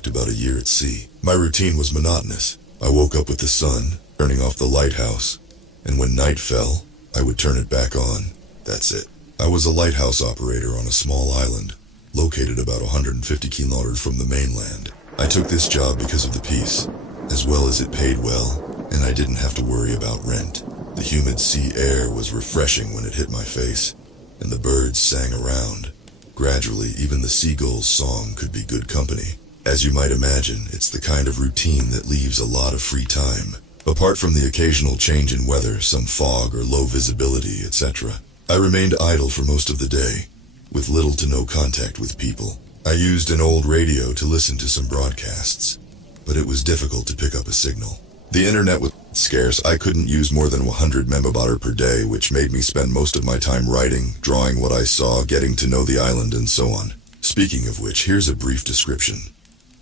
worked about a year at sea. My routine was monotonous. I woke up with the sun, turning off the lighthouse, and when night fell, I would turn it back on. That's it. I was a lighthouse operator on a small island, located about 150 kilometers from the mainland. I took this job because of the peace, as well as it paid well, and I didn't have to worry about rent. The humid sea air was refreshing when it hit my face, and the birds sang around. Gradually, even the seagull's song could be good company. As you might imagine, it's the kind of routine that leaves a lot of free time. Apart from the occasional change in weather, some fog or low visibility, etc., I remained idle for most of the day, with little to no contact with people. I used an old radio to listen to some broadcasts, but it was difficult to pick up a signal. The internet was scarce. I couldn't use more than 100 megabytes per day, which made me spend most of my time writing, drawing what I saw, getting to know the island, and so on. Speaking of which, here's a brief description.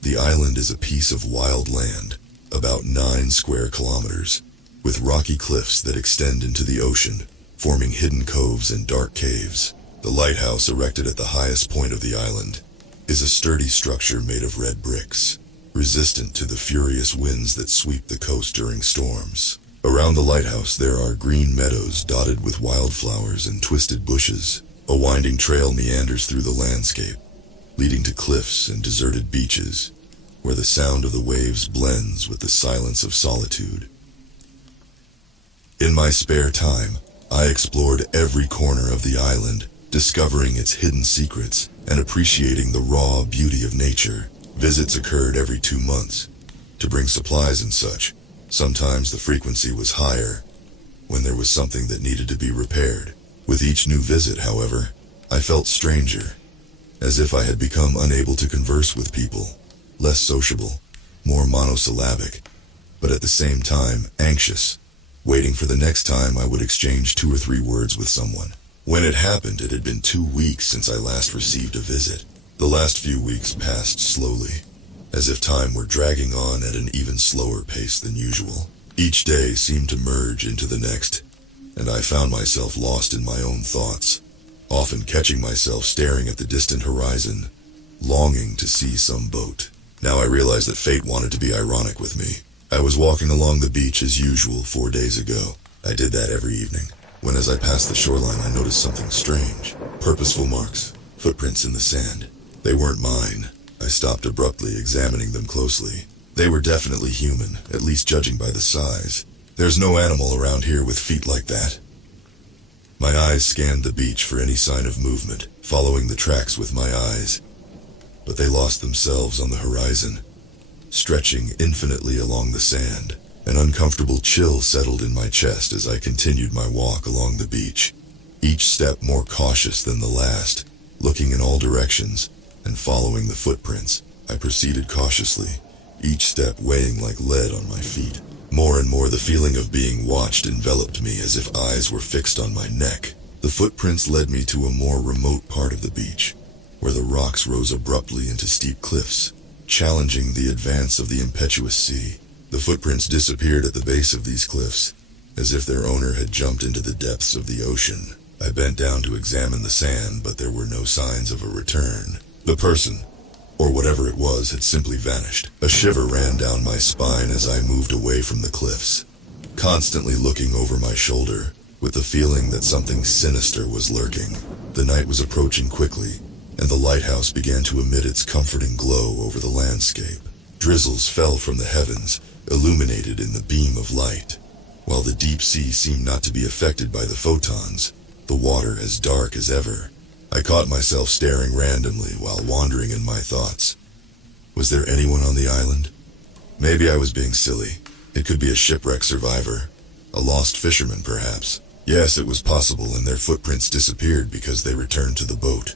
The island is a piece of wild land, about 9 square kilometers, with rocky cliffs that extend into the ocean, forming hidden coves and dark caves. The lighthouse, erected at the highest point of the island, is a sturdy structure made of red bricks, resistant to the furious winds that sweep the coast during storms. Around the lighthouse there are green meadows dotted with wildflowers and twisted bushes. A winding trail meanders through the landscape, leading to cliffs and deserted beaches, where the sound of the waves blends with the silence of solitude. In my spare time, I explored every corner of the island, discovering its hidden secrets and appreciating the raw beauty of nature. Visits occurred every 2 months, to bring supplies and such. Sometimes the frequency was higher, when there was something that needed to be repaired. With each new visit, however, I felt stranger, as if I had become unable to converse with people, less sociable, more monosyllabic, but at the same time anxious, waiting for the next time I would exchange 2 or 3 words with someone. When it happened, it had been 2 weeks since I last received a visit. The last few weeks passed slowly, as if time were dragging on at an even slower pace than usual. Each day seemed to merge into the next, and I found myself lost in my own thoughts, often catching myself staring at the distant horizon, longing to see some boat. Now I realized that fate wanted to be ironic with me. I was walking along the beach as usual 4 days ago. I did that every evening, when as I passed the shoreline I noticed something strange. Purposeful marks, footprints in the sand. They weren't mine. I stopped abruptly, examining them closely. They were definitely human, at least judging by the size. There's no animal around here with feet like that. My eyes scanned the beach for any sign of movement, following the tracks with my eyes. But they lost themselves on the horizon, stretching infinitely along the sand. An uncomfortable chill settled in my chest as I continued my walk along the beach, each step more cautious than the last, looking in all directions and following the footprints. I proceeded cautiously, each step weighing like lead on my feet. More and more the feeling of being watched enveloped me as if eyes were fixed on my neck. The footprints led me to a more remote part of the beach, where the rocks rose abruptly into steep cliffs, challenging the advance of the impetuous sea. The footprints disappeared at the base of these cliffs, as if their owner had jumped into the depths of the ocean. I bent down to examine the sand, but there were no signs of a return. The person, or whatever it was, had simply vanished. A shiver ran down my spine as I moved away from the cliffs, constantly looking over my shoulder, with the feeling that something sinister was lurking. The night was approaching quickly, and the lighthouse began to emit its comforting glow over the landscape. Drizzles fell from the heavens, illuminated in the beam of light, while the deep sea seemed not to be affected by the photons, the water as dark as ever. I caught myself staring randomly while wandering in my thoughts. Was there anyone on the island? Maybe I was being silly. It could be a shipwreck survivor, a lost fisherman perhaps. Yes, it was possible, and their footprints disappeared because they returned to the boat.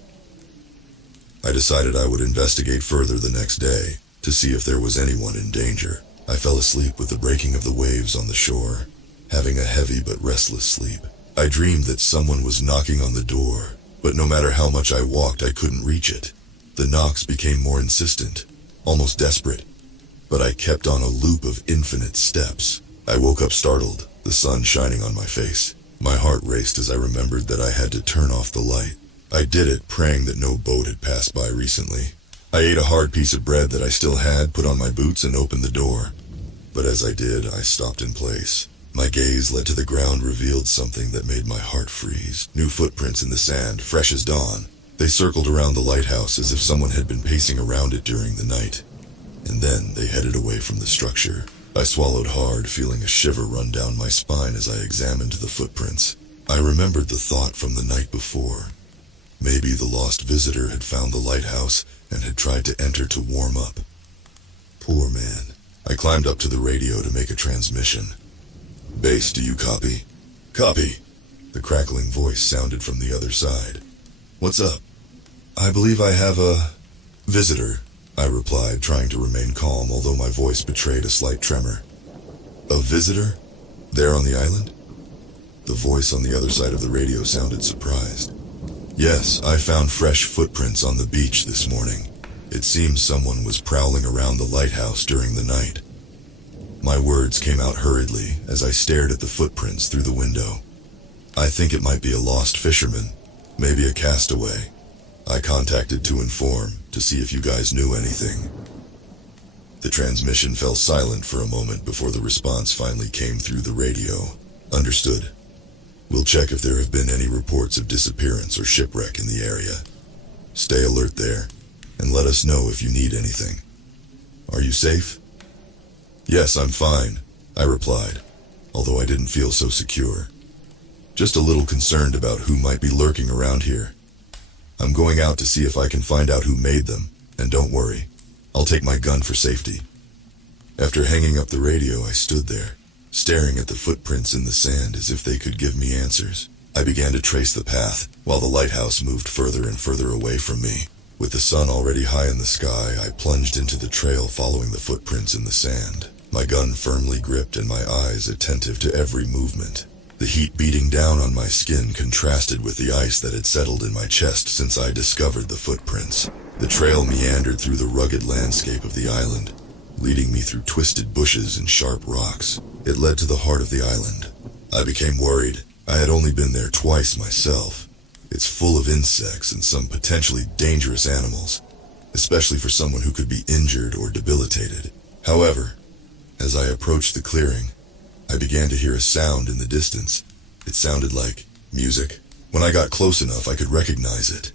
I decided I would investigate further the next day to see if there was anyone in danger. I fell asleep with the breaking of the waves on the shore, having a heavy but restless sleep. I dreamed that someone was knocking on the door, but no matter how much I walked, I couldn't reach it. The knocks became more insistent, almost desperate, but I kept on a loop of infinite steps. I woke up startled, the sun shining on my face. My heart raced as I remembered that I had to turn off the light. I did it, praying that no boat had passed by recently. I ate a hard piece of bread that I still had, put on my boots, and opened the door. But as I did, I stopped in place. My gaze led to the ground, revealed something that made my heart freeze. New footprints in the sand, fresh as dawn. They circled around the lighthouse as if someone had been pacing around it during the night. And then they headed away from the structure. I swallowed hard, feeling a shiver run down my spine as I examined the footprints. I remembered the thought from the night before. Maybe the lost visitor had found the lighthouse and had tried to enter to warm up. Poor man. I climbed up to the radio to make a transmission. "Base, do you copy?" "Copy." The crackling voice sounded from the other side. "What's up?" "I believe I have a visitor," I replied, trying to remain calm, although my voice betrayed a slight tremor. "A visitor? There on the island?" The voice on the other side of the radio sounded surprised. "Yes, I found fresh footprints on the beach this morning. It seems someone was prowling around the lighthouse during the night." My words came out hurriedly as I stared at the footprints through the window. "I think it might be a lost fisherman, maybe a castaway. I contacted to inform, to see if you guys knew anything." The transmission fell silent for a moment before the response finally came through the radio. "Understood. We'll check if there have been any reports of disappearance or shipwreck in the area. Stay alert there, and let us know if you need anything. Are you safe?" "Yes, I'm fine," I replied, although I didn't feel so secure. Just a little concerned about who might be lurking around here. "I'm going out to see if I can find out who made them, and don't worry, I'll take my gun for safety." After hanging up the radio, I stood there, staring at the footprints in the sand as if they could give me answers. I began to trace the path, while the lighthouse moved further and further away from me. With the sun already high in the sky, I plunged into the trail following the footprints in the sand, my gun firmly gripped and my eyes attentive to every movement. The heat beating down on my skin contrasted with the ice that had settled in my chest since I discovered the footprints. The trail meandered through the rugged landscape of the island, leading me through twisted bushes and sharp rocks. It led to the heart of the island. I became worried. I had only been there twice myself. It's full of insects and some potentially dangerous animals, especially for someone who could be injured or debilitated. However, as I approached the clearing, I began to hear a sound in the distance. It sounded like music. When I got close enough, I could recognize it.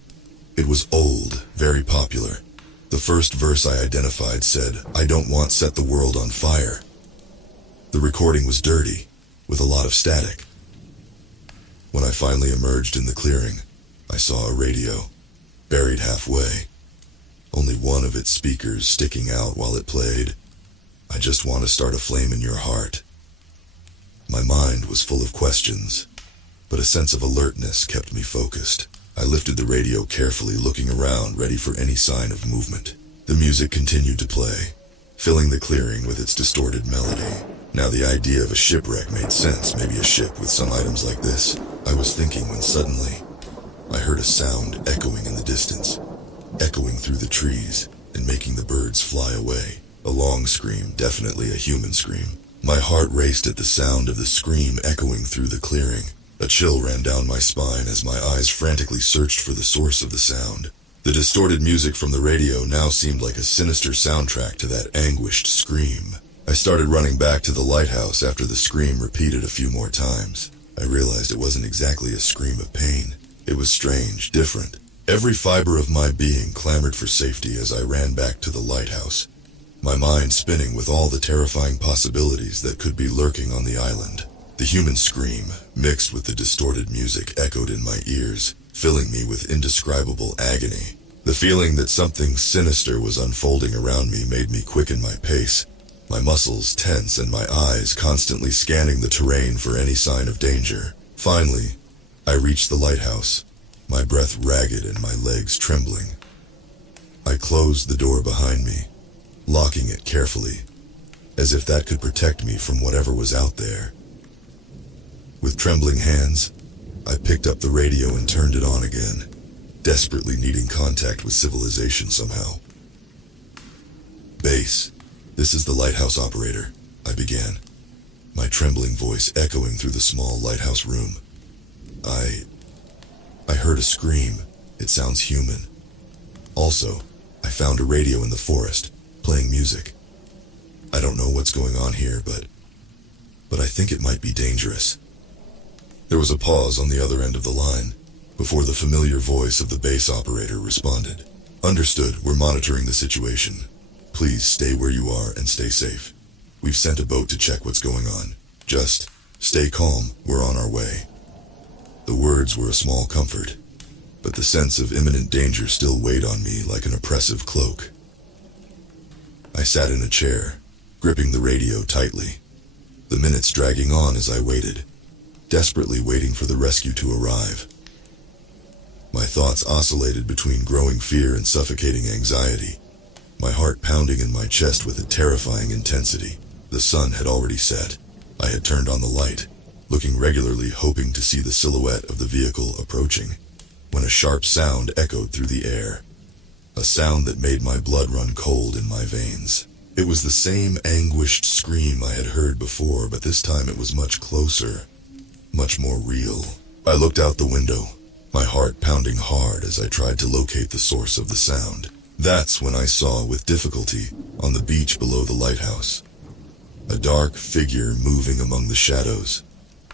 It was old, very popular. The first verse I identified said, "I don't want set the world on fire." The recording was dirty, with a lot of static. When I finally emerged in the clearing, I saw a radio, buried halfway, only one of its speakers sticking out while it played, "I just want to start a flame in your heart." My mind was full of questions, but a sense of alertness kept me focused. I lifted the radio carefully, looking around, ready for any sign of movement. The music continued to play, filling the clearing with its distorted melody. Now the idea of a shipwreck made sense, maybe a ship with some items like this. I was thinking when suddenly, I heard a sound echoing in the distance, echoing through the trees and making the birds fly away. A long scream, definitely a human scream. My heart raced at the sound of the scream echoing through the clearing. A chill ran down my spine as my eyes frantically searched for the source of the sound. The distorted music from the radio now seemed like a sinister soundtrack to that anguished scream. I started running back to the lighthouse after the scream repeated a few more times. I realized it wasn't exactly a scream of pain. It was strange, different. Every fiber of my being clamored for safety as I ran back to the lighthouse, my mind spinning with all the terrifying possibilities that could be lurking on the island. The human scream, mixed with the distorted music, echoed in my ears, filling me with indescribable agony. The feeling that something sinister was unfolding around me made me quicken my pace, my muscles tense and my eyes constantly scanning the terrain for any sign of danger. Finally, I reached the lighthouse, my breath ragged and my legs trembling. I closed the door behind me, locking it carefully, as if that could protect me from whatever was out there. With trembling hands, I picked up the radio and turned it on again, desperately needing contact with civilization somehow. "Base, this is the lighthouse operator," I began, my trembling voice echoing through the small lighthouse room. I heard a scream. It sounds human. Also, I found a radio in the forest, playing music. I don't know what's going on here, but I think it might be dangerous. There was a pause on the other end of the line, before the familiar voice of the base operator responded. Understood, we're monitoring the situation. Please stay where you are and stay safe. We've sent a boat to check what's going on. Just stay calm, we're on our way. The words were a small comfort, but the sense of imminent danger still weighed on me like an oppressive cloak. I sat in a chair, gripping the radio tightly, the minutes dragging on as I waited, desperately waiting for the rescue to arrive. My thoughts oscillated between growing fear and suffocating anxiety, my heart pounding in my chest with a terrifying intensity. The sun had already set. I had turned on the light, looking regularly, hoping to see the silhouette of the vehicle approaching, when a sharp sound echoed through the air. A sound that made my blood run cold in my veins. It was the same anguished scream I had heard before, but this time it was much closer, much more real. I looked out the window, my heart pounding hard as I tried to locate the source of the sound. That's when I saw, with difficulty, on the beach below the lighthouse, a dark figure moving among the shadows,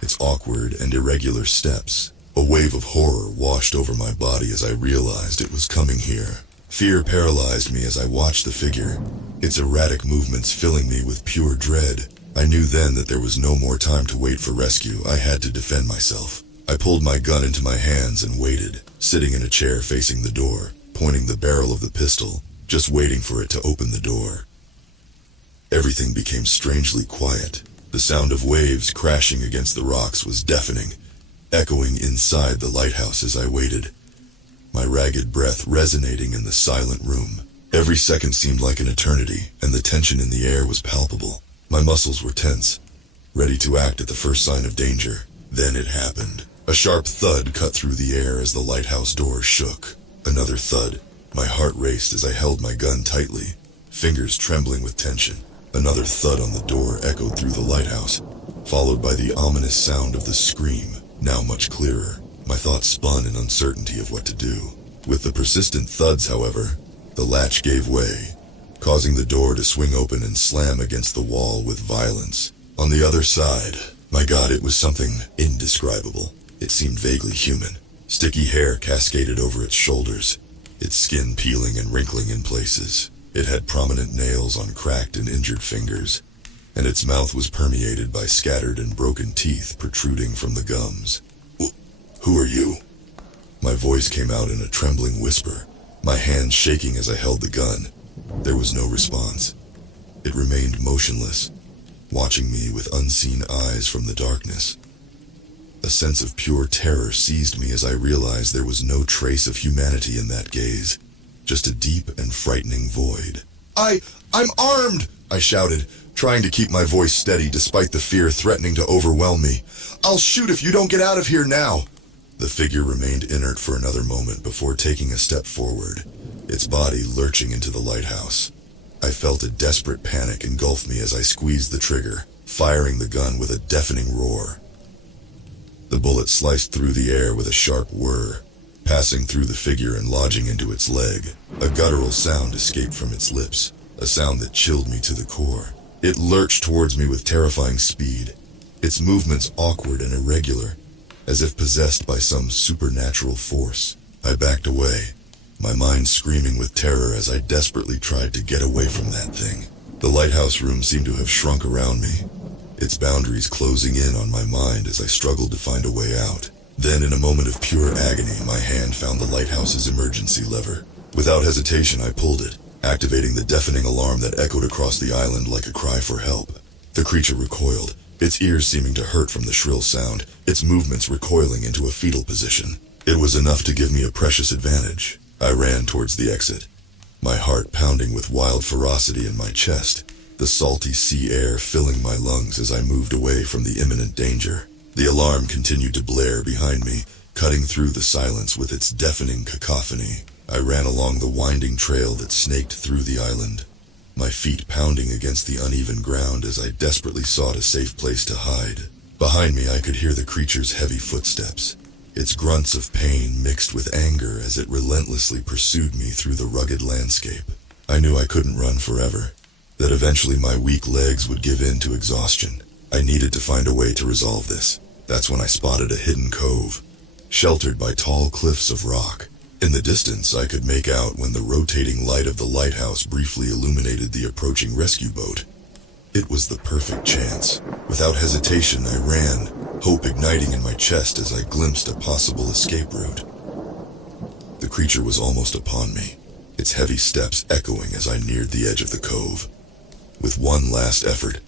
its awkward and irregular steps. A wave of horror washed over my body as I realized it was coming here. Fear paralyzed me as I watched the figure, its erratic movements filling me with pure dread. I knew then that there was no more time to wait for rescue. I had to defend myself. I pulled my gun into my hands and waited, sitting in a chair facing the door, pointing the barrel of the pistol, just waiting for it to open the door. Everything became strangely quiet. The sound of waves crashing against the rocks was deafening, echoing inside the lighthouse as I waited, my ragged breath resonating in the silent room. Every second seemed like an eternity, and the tension in the air was palpable. My muscles were tense, ready to act at the first sign of danger. Then it happened. A sharp thud cut through the air as the lighthouse door shook. Another thud. My heart raced as I held my gun tightly, fingers trembling with tension. Another thud on the door echoed through the lighthouse, followed by the ominous sound of the scream, now much clearer. My thoughts spun in uncertainty of what to do. With the persistent thuds, however, the latch gave way, causing the door to swing open and slam against the wall with violence. On the other side, my God, it was something indescribable. It seemed vaguely human. Sticky hair cascaded over its shoulders, its skin peeling and wrinkling in places. It had prominent nails on cracked and injured fingers, and its mouth was permeated by scattered and broken teeth protruding from the gums. "Who are you?" My voice came out in a trembling whisper, my hands shaking as I held the gun. There was no response. It remained motionless, watching me with unseen eyes from the darkness. A sense of pure terror seized me as I realized there was no trace of humanity in that gaze, just a deep and frightening void. I'm armed!" I shouted, trying to keep my voice steady despite the fear threatening to overwhelm me. "I'll shoot if you don't get out of here now!" The figure remained inert for another moment before taking a step forward, its body lurching into the lighthouse. I felt a desperate panic engulf me as I squeezed the trigger, firing the gun with a deafening roar. The bullet sliced through the air with a sharp whir, passing through the figure and lodging into its leg. A guttural sound escaped from its lips, a sound that chilled me to the core. It lurched towards me with terrifying speed, its movements awkward and irregular, as if possessed by some supernatural force. I backed away, my mind screaming with terror as I desperately tried to get away from that thing. The lighthouse room seemed to have shrunk around me, its boundaries closing in on my mind as I struggled to find a way out. Then, in a moment of pure agony, my hand found the lighthouse's emergency lever. Without hesitation, I pulled it, activating the deafening alarm that echoed across the island like a cry for help. The creature recoiled, its ears seeming to hurt from the shrill sound, its movements recoiling into a fetal position. It was enough to give me a precious advantage. I ran towards the exit, my heart pounding with wild ferocity in my chest, the salty sea air filling my lungs as I moved away from the imminent danger. The alarm continued to blare behind me, cutting through the silence with its deafening cacophony. I ran along the winding trail that snaked through the island, my feet pounding against the uneven ground as I desperately sought a safe place to hide. Behind me I could hear the creature's heavy footsteps, its grunts of pain mixed with anger as it relentlessly pursued me through the rugged landscape. I knew I couldn't run forever, that eventually my weak legs would give in to exhaustion. I needed to find a way to resolve this. That's when I spotted a hidden cove, sheltered by tall cliffs of rock. In the distance, I could make out when the rotating light of the lighthouse briefly illuminated the approaching rescue boat. It was the perfect chance. Without hesitation, I ran, hope igniting in my chest as I glimpsed a possible escape route. The creature was almost upon me, its heavy steps echoing as I neared the edge of the cove. With one last effort,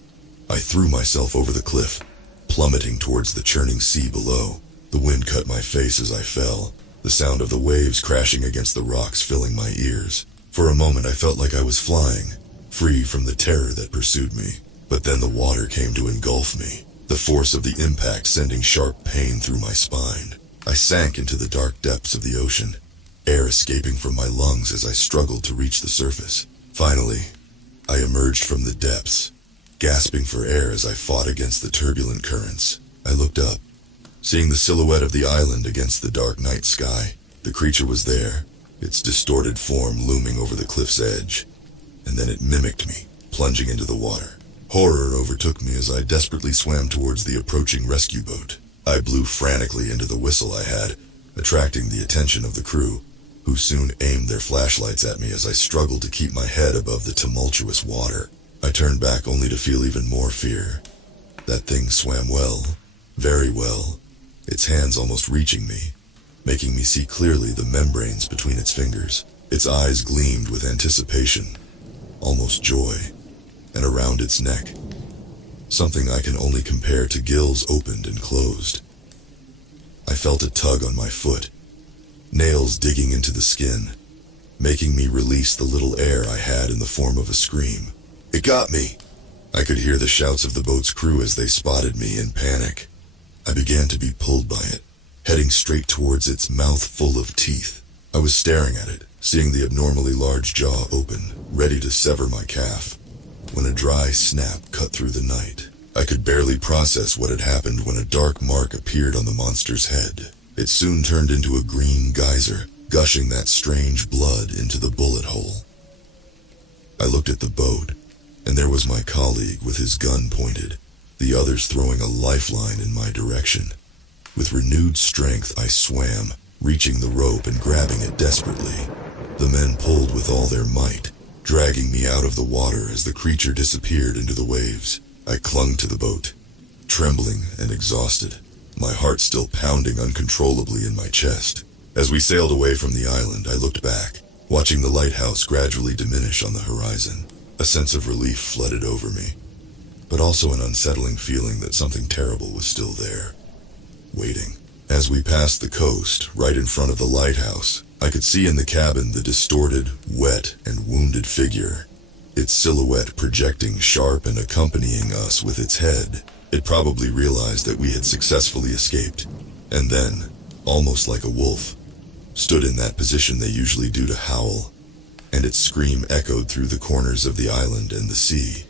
I threw myself over the cliff, plummeting towards the churning sea below. The wind cut my face as I fell, the sound of the waves crashing against the rocks filling my ears. For a moment I felt like I was flying, free from the terror that pursued me. But then the water came to engulf me, the force of the impact sending sharp pain through my spine. I sank into the dark depths of the ocean, air escaping from my lungs as I struggled to reach the surface. Finally, I emerged from the depths, gasping for air as I fought against the turbulent currents. I looked up, seeing the silhouette of the island against the dark night sky. The creature was there, its distorted form looming over the cliff's edge, and then it mimicked me, plunging into the water. Horror overtook me as I desperately swam towards the approaching rescue boat. I blew frantically into the whistle I had, attracting the attention of the crew, who soon aimed their flashlights at me as I struggled to keep my head above the tumultuous water. I turned back only to feel even more fear. That thing swam well, very well, its hands almost reaching me, making me see clearly the membranes between its fingers. Its eyes gleamed with anticipation, almost joy, and around its neck, something I can only compare to gills opened and closed. I felt a tug on my foot, nails digging into the skin, making me release the little air I had in the form of a scream. It got me! I could hear the shouts of the boat's crew as they spotted me in panic. I began to be pulled by it, heading straight towards its mouth full of teeth. I was staring at it, seeing the abnormally large jaw open, ready to sever my calf, when a dry snap cut through the night. I could barely process what had happened when a dark mark appeared on the monster's head. It soon turned into a green geyser, gushing that strange blood into the bullet hole. I looked at the boat, and there was my colleague with his gun pointed, the others throwing a lifeline in my direction. With renewed strength, I swam, reaching the rope and grabbing it desperately. The men pulled with all their might, dragging me out of the water as the creature disappeared into the waves. I clung to the boat, trembling and exhausted, my heart still pounding uncontrollably in my chest. As we sailed away from the island, I looked back, watching the lighthouse gradually diminish on the horizon. A sense of relief flooded over me, but also an unsettling feeling that something terrible was still there, waiting. As we passed the coast, right in front of the lighthouse, I could see in the cabin the distorted, wet, and wounded figure, its silhouette projecting sharp and accompanying us with its head. It probably realized that we had successfully escaped, and then, almost like a wolf, stood in that position they usually do to howl, and its scream echoed through the corners of the island and the sea.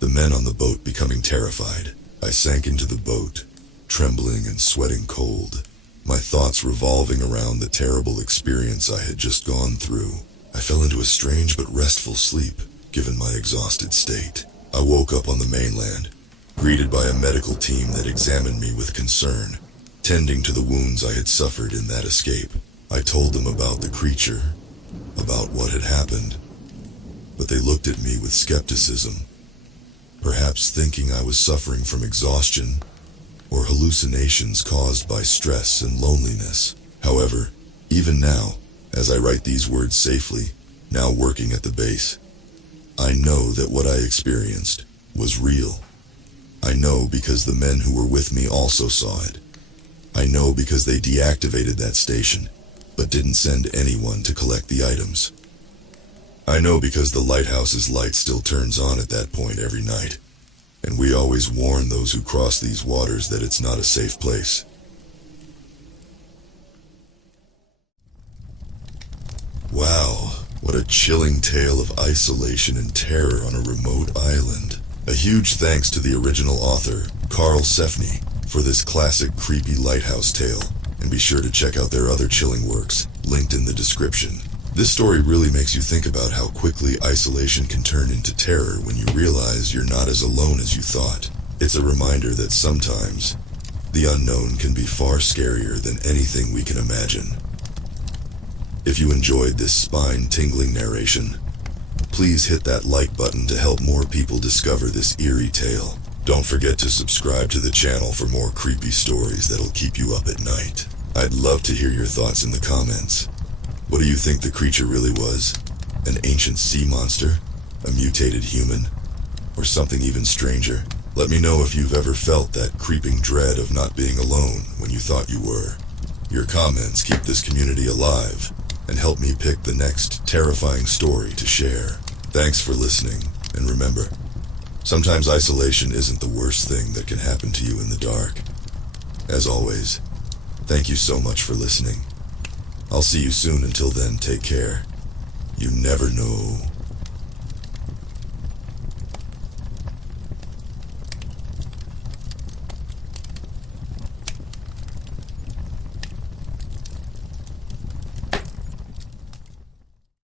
The men on the boat becoming terrified, I sank into the boat, trembling and sweating cold, my thoughts revolving around the terrible experience I had just gone through. I fell into a strange but restful sleep, given my exhausted state. I woke up on the mainland, greeted by a medical team that examined me with concern, tending to the wounds I had suffered in that escape. I told them about the creature, about what had happened, but they looked at me with skepticism, perhaps thinking I was suffering from exhaustion or hallucinations caused by stress and loneliness. However, even now, as I write these words safely, now working at the base, I know that what I experienced was real. I know because the men who were with me also saw it. I know because they deactivated that station, but didn't send anyone to collect the items. I know because the lighthouse's light still turns on at that point every night, and we always warn those who cross these waters that it's not a safe place. Wow, what a chilling tale of isolation and terror on a remote island. A huge thanks to the original author, Carl Sefni, for this classic creepy lighthouse tale. And be sure to check out their other chilling works, linked in the description. This story really makes you think about how quickly isolation can turn into terror when you realize you're not as alone as you thought. It's a reminder that sometimes the unknown can be far scarier than anything we can imagine. If you enjoyed this spine-tingling narration, please hit that like button to help more people discover this eerie tale. Don't forget to subscribe to the channel for more creepy stories that'll keep you up at night. I'd love to hear your thoughts in the comments. What do you think the creature really was? An ancient sea monster? A mutated human? Or something even stranger? Let me know if you've ever felt that creeping dread of not being alone when you thought you were. Your comments keep this community alive and help me pick the next terrifying story to share. Thanks for listening, and remember, sometimes isolation isn't the worst thing that can happen to you in the dark. As always, thank you so much for listening. I'll see you soon. Until then, take care. You never know